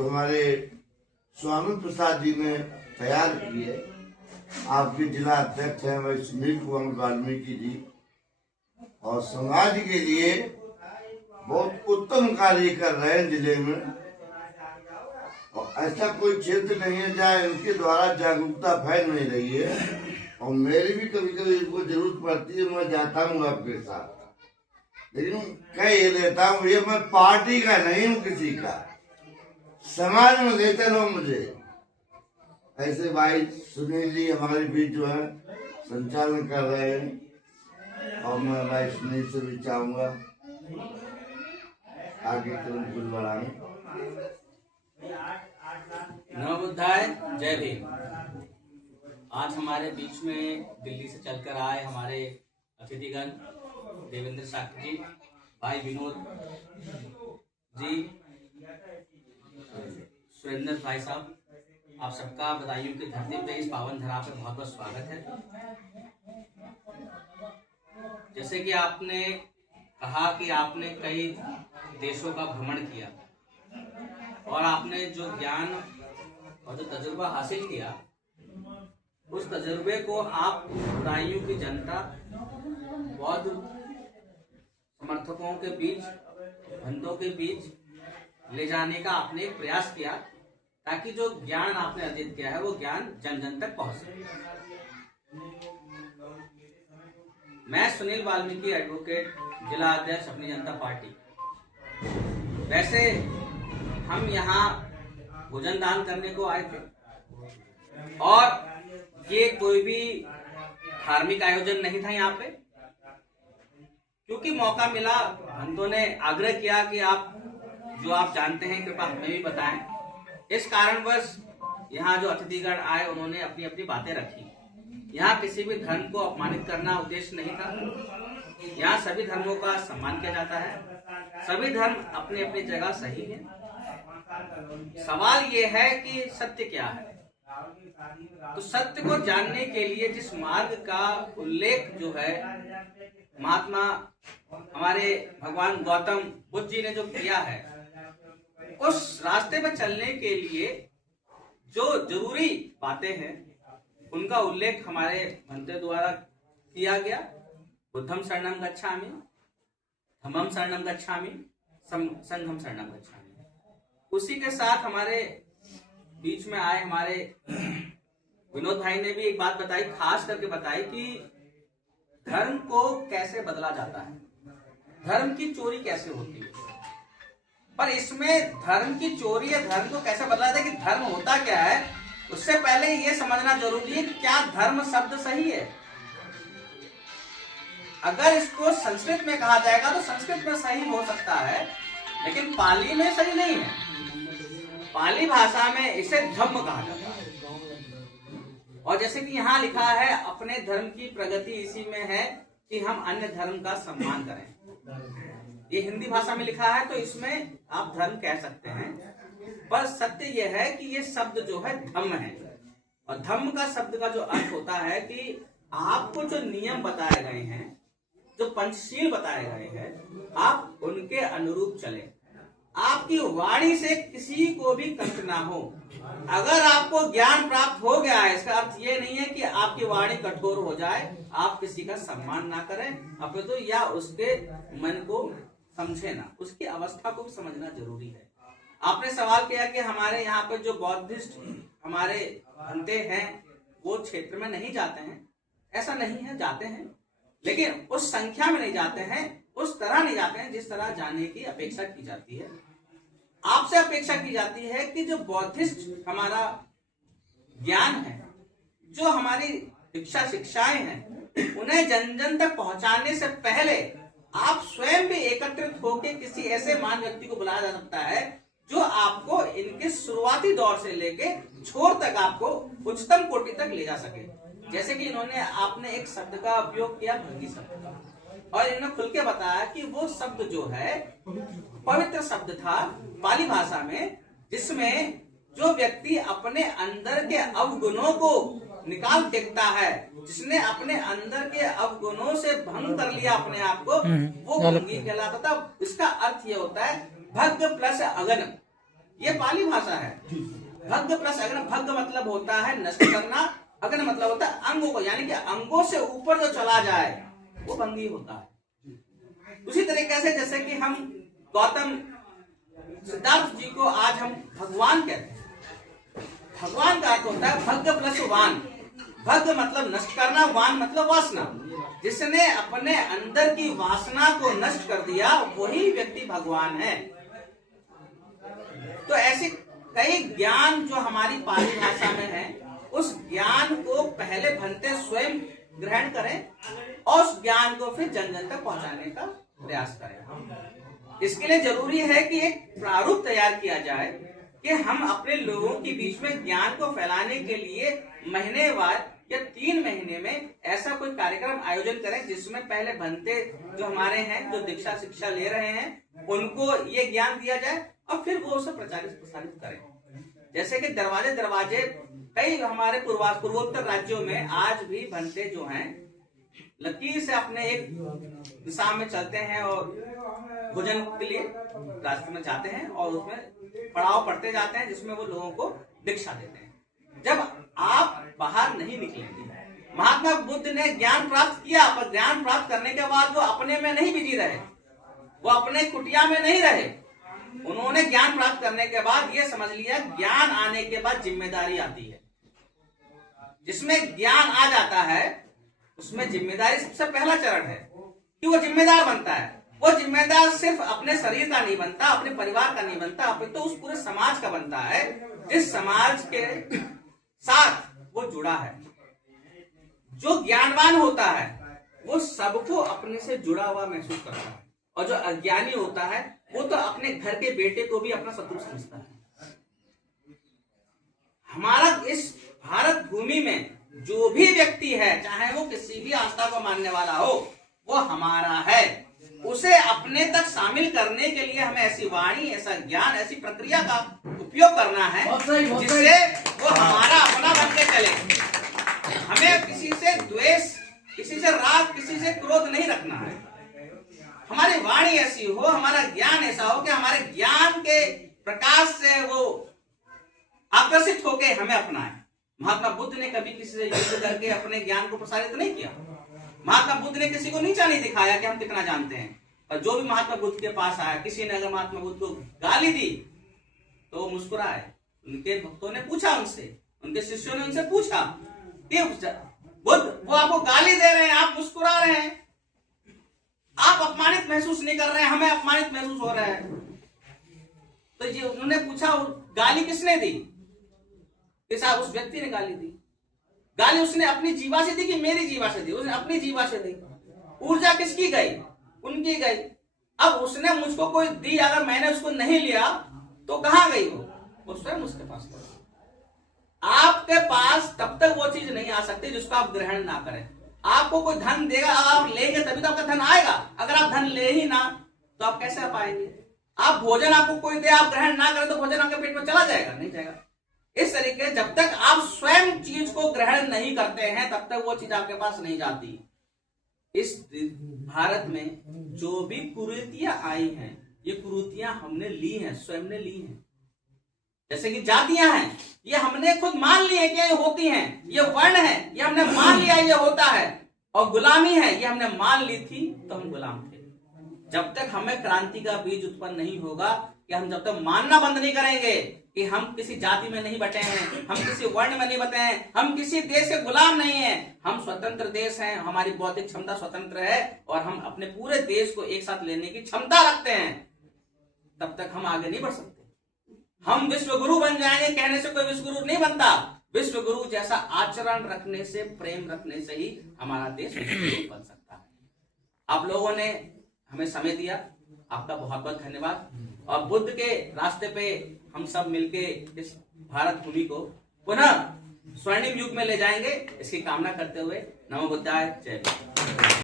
जो हमारे स्वामी प्रसाद जी ने तैयार की है। आपके जिला अध्यक्ष हैं वही सुनील कुमार वाल्मीकि जी, और समाज के लिए बहुत उत्तम कार्य कर रहे हैं जिले में। और ऐसा कोई क्षेत्र नहीं है जहाँ इनके द्वारा जागरूकता फैल नहीं रही है। और मेरी भी कभी कभी इनको जरूरत पड़ती है, मैं जाता हूँ आपके साथ, लेकिन कह ये देता हूँ ये मैं पार्टी का नहीं हूँ, किसी का, समाज में लेते रहो मुझे। ऐसे भाई सुनील जी हमारे बीच जो है संचालन कर रहे हैं, और मैं भाई सुनील से भी चाहूंगा आगे तुरंत कुछ बढ़ाएं। नमो बुद्धाय, जय भीम। आज हमारे बीच में दिल्ली से चलकर आए हमारे अतिथिगण देवेंद्र साक्य जी, भाई विनोद जी, सुरेंद्र भाई साहब, आप सबका बधाइयों की धरती पे इस पावन धरा पे बहुत बहुत स्वागत है। जैसे कि आपने कहा कि आपने कई देशों का भ्रमण किया और आपने जो ज्ञान और जो तजुर्बा हासिल किया, उस तजुर्बे को आप बदायूं की जनता, बौद्ध समर्थकों के बीच, भक्तों के बीच ले जाने का आपने एक प्रयास किया, ताकि जो ज्ञान आपने अर्जित किया है वो ज्ञान जन जन तक पहुंच सके। मैं सुनील वाल्मीकि एडवोकेट, जिला अध्यक्ष अपनी जनता पार्टी। वैसे हम यहाँ भोजन दान करने को आए थे और ये कोई भी धार्मिक आयोजन नहीं था यहाँ पे, क्योंकि मौका मिला, भक्तों ने आग्रह किया कि आप जो आप जानते हैं कृपया हमें भी बताएं। इस कारणवश यहाँ जो अतिथिगण आए उन्होंने अपनी अपनी बातें रखी। यहाँ किसी भी धर्म को अपमानित करना उद्देश्य नहीं था। यहाँ सभी धर्मों का सम्मान किया जाता है, सभी धर्म अपनी अपनी जगह सही है। सवाल ये है कि सत्य क्या है। तो सत्य को जानने के लिए जिस मार्ग का उल्लेख जो है महात्मा हमारे भगवान गौतम बुद्ध जी ने जो किया है, उस रास्ते पर चलने के लिए जो जरूरी बातें हैं उनका उल्लेख हमारे मंत्र द्वारा किया गया। बुद्धम शरणम गच्छामि, धम्मम शरणम गच्छामि, संघम शरणम गच्छामि। उसी के साथ हमारे बीच में आए हमारे विनोद भाई ने भी एक बात बताई, खास करके बताई कि धर्म को कैसे बदला जाता है, धर्म की चोरी कैसे होती है। पर इसमें धर्म की चोरी या धर्म को कैसे बदला जाता है, कि धर्म होता क्या है, उससे पहले ये समझना जरूरी है कि क्या धर्म शब्द सही है। अगर इसको संस्कृत में कहा जाएगा तो संस्कृत में सही हो सकता है, लेकिन पाली में सही नहीं है। पाली भाषा में इसे धम्म कहा जाता है। और जैसे कि यहाँ लिखा है, अपने धर्म की प्रगति इसी में है कि हम अन्य धर्म का सम्मान करें। ये हिंदी भाषा में लिखा है तो इसमें आप धर्म कह सकते हैं, पर सत्य यह है कि ये शब्द जो है धम्म है। और धम्म का शब्द का जो अर्थ होता है कि आपको जो नियम बताए गए हैं, जो पंचशील बताए गए हैं, आप उनके अनुरूप चलें। आपकी वाणी से किसी को भी कष्ट ना हो। अगर आपको ज्ञान प्राप्त हो गया है, इसका अर्थ ये नहीं है कि आपकी वाणी कठोर हो जाए, आप किसी का सम्मान ना करें, अपितु या उसके मन को समझे ना, उसकी अवस्था को भी समझना जरूरी है। आपने सवाल किया कि हमारे यहाँ पे जो बौद्धिस्ट हमारे भंते हैं वो क्षेत्र में नहीं जाते हैं। ऐसा नहीं है, जाते हैं, लेकिन उस संख्या में नहीं जाते हैं, उस तरह नहीं जाते हैं जिस तरह जाने की अपेक्षा की जाती है। आपसे अपेक्षा की जाती है कि जो बौद्धिस्ट हमारा ज्ञान है, जो हमारी शिक्षाएं हैं, उन्हें जन जन तक पहुंचाने से पहले आप स्वयं भी एकत्रित होकर किसी ऐसे महान व्यक्ति को बुलाया जा सकता है जो आपको इनके शुरुआती दौर से लेके छोर तक आपको उच्चतम कोटि तक ले जा सके। जैसे कि इन्होंने आपने एक शब्द का उपयोग किया, भंगी शब्द का, और इन्होंने खुल के बताया कि वो शब्द जो है पवित्र शब्द था पाली भाषा में, जिसमें जो व्यक्ति अपने अंदर के अवगुणों को निकाल देखता है, जिसने अपने अंदर के अवगुणों से भंग कर लिया अपने आप को, वो भंगी कहलाता था। इसका अर्थ ये होता है भग्न प्लस अगन, ये पाली भाषा है। भग्ग प्लस अग्न, भग्ग मतलब होता है नष्ट करना, अग्न मतलब होता है अंगों को, यानी कि अंगों से ऊपर जो चला जाए वो भंगी होता है। उसी तरीके से जैसे कि हम गौतम सिद्धार्थ जी को आज हम भगवान कहते हैं। भगवान का अर्थ होता है भग्ग प्लस वान। भग्ग मतलब नष्ट करना, वान मतलब वासना। जिसने अपने अंदर की वासना को नष्ट कर दिया वही व्यक्ति भगवान है। तो ऐसे कई ज्ञान जो हमारी पाली भाषा में है, उस ज्ञान को पहले भंते स्वयं ग्रहण करें और उस ज्ञान को फिर जन जन तक पहुंचाने का प्रयास करें। इसके लिए जरूरी है कि एक प्रारूप तैयार किया जाए कि हम अपने लोगों के बीच में ज्ञान को फैलाने के लिए महीनेवार या 3 महीने में ऐसा कोई कार्यक्रम आयोजन करें जिसमें पहले भंते जो हमारे हैं, जो दीक्षा शिक्षा ले रहे हैं, उनको ये ज्ञान दिया जाए और फिर वो उसे प्रचारित प्रसारित करें। जैसे कि दरवाजे दरवाजे कई हमारे पूर्वोत्तर राज्यों में आज भी भंते जो हैं लकीर से अपने एक दिशा में चलते हैं और भोजन के लिए रास्ते में जाते हैं और उसमें पड़ाव पढ़ते जाते हैं जिसमें वो लोगों को दीक्षा देते हैं। जब आप बाहर नहीं निकलेंगे, महात्मा बुद्ध ने ज्ञान प्राप्त किया, पर ज्ञान प्राप्त करने के बाद वो अपने में नहीं बिजी रहे, वो अपने कुटिया में नहीं रहे। उन्होंने ज्ञान प्राप्त करने के बाद ये समझ लिया ज्ञान आने के बाद जिम्मेदारी आती है। जिसमें ज्ञान आ जाता है उसमें जिम्मेदारी सबसे पहला चरण है कि वो जिम्मेदार बनता है। वो जिम्मेदार सिर्फ अपने शरीर का नहीं बनता, अपने परिवार का नहीं बनता, अपने तो उस पूरे समाज का बनता है जिस समाज के साथ वो जुड़ा है। जो ज्ञानवान होता है वो सबको अपने से जुड़ा हुआ महसूस करता है, और जो अज्ञानी होता है वो तो अपने घर के बेटे को भी अपना शत्रु समझता है। हमारा इस भारत भूमि में जो भी व्यक्ति है, चाहे वो किसी भी आस्था को मानने वाला हो, वो हमारा है। उसे अपने तक शामिल करने के लिए हमें ऐसी वाणी, ऐसा ज्ञान, ऐसी प्रक्रिया का उपयोग करना है जिससे वो हमारा अपना बन के चले। हमें किसी से द्वेष, किसी से राग, किसी से क्रोध नहीं रखना है। हमारी वाणी ऐसी हो, हमारा ज्ञान ऐसा हो कि हमारे ज्ञान के प्रकाश से वो आकर्षित होकर हमें अपनाए। महात्मा बुद्ध ने कभी किसी से युद्ध करके अपने ज्ञान को प्रसारित नहीं किया। महात्मा बुद्ध ने किसी को नीचा नहीं दिखाया कि हम कितना जानते हैं। और जो भी महात्मा बुद्ध के पास आया, किसी ने अगर महात्मा बुद्ध को गाली दी तो वो मुस्कुराए। उनके भक्तों ने पूछा उनसे, उनके शिष्यों ने उनसे पूछा कि बुद्ध वो आपको गाली दे रहे हैं, आप मुस्कुरा रहे हैं, आप अपमानित महसूस नहीं कर रहे हैं, हमें अपमानित महसूस हो रहा है। तो ये उन्होंने पूछा गाली किसने दी? साहब उस व्यक्ति ने गाली दी। गाली उसने अपनी जीवा से दी कि मेरी जीवा से दी? उसने अपनी जीवा से दी। ऊर्जा किसकी गई? उनकी गई। अब उसने मुझको कोई दी, अगर मैंने उसको नहीं लिया तो कहां गई वो स्वयं उसके पास गई। आपके पास तब तक वो चीज नहीं आ सकती जिसको आप ग्रहण ना करें। आपको कोई धन देगा, आप लेंगे तभी तो आपका धन आएगा। अगर आप धन ले ही ना तो आप कैसे आ पाएंगे? आप भोजन आपको कोई दे, आप ग्रहण ना करें तो भोजन आपके पेट में चला जाएगा? नहीं जाएगा। इस तरीके जब तक आप स्वयं चीज को ग्रहण नहीं करते हैं तब तक वो चीज आपके पास नहीं जाती। इस भारत में जो भी कुरीतियां आई हैं, ये कुरीतियां हमने ली हैं, स्वयं ने ली हैं। जैसे कि जातियां हैं, ये हमने खुद मान ली है कि ये होती हैं। ये वर्ण है, ये हमने मान लिया ये होता है। और गुलामी है, ये हमने मान ली थी तो हम गुलाम थे। जब तक हमें क्रांति का बीज उत्पन्न नहीं होगा, कि हम जब तक मानना बंद नहीं करेंगे कि हम किसी जाति में नहीं बटे हैं, हम किसी वर्ण में नहीं बटे हैं, हम किसी देश के गुलाम नहीं हैं, हम स्वतंत्र देश हैं, हमारी बौद्धिक क्षमता स्वतंत्र है और हम अपने पूरे देश को एक साथ लेने की क्षमता रखते हैं, तब तक हम आगे नहीं बढ़ सकते। हम विश्व गुरु बन जाएंगे कहने से कोई विश्व गुरु नहीं बनता। विश्व गुरु जैसा आचरण रखने से, प्रेम रखने से ही हमारा देश विश्व गुरु बन सकता है। आप लोगों ने हमें समय दिया, आपका बहुत बहुत धन्यवाद। और बुद्ध के रास्ते पे हम सब मिलके इस भारत भूमि को पुनः स्वर्णिम युग में ले जाएंगे, इसकी कामना करते हुए नमो बुद्धाय, जय हिंद।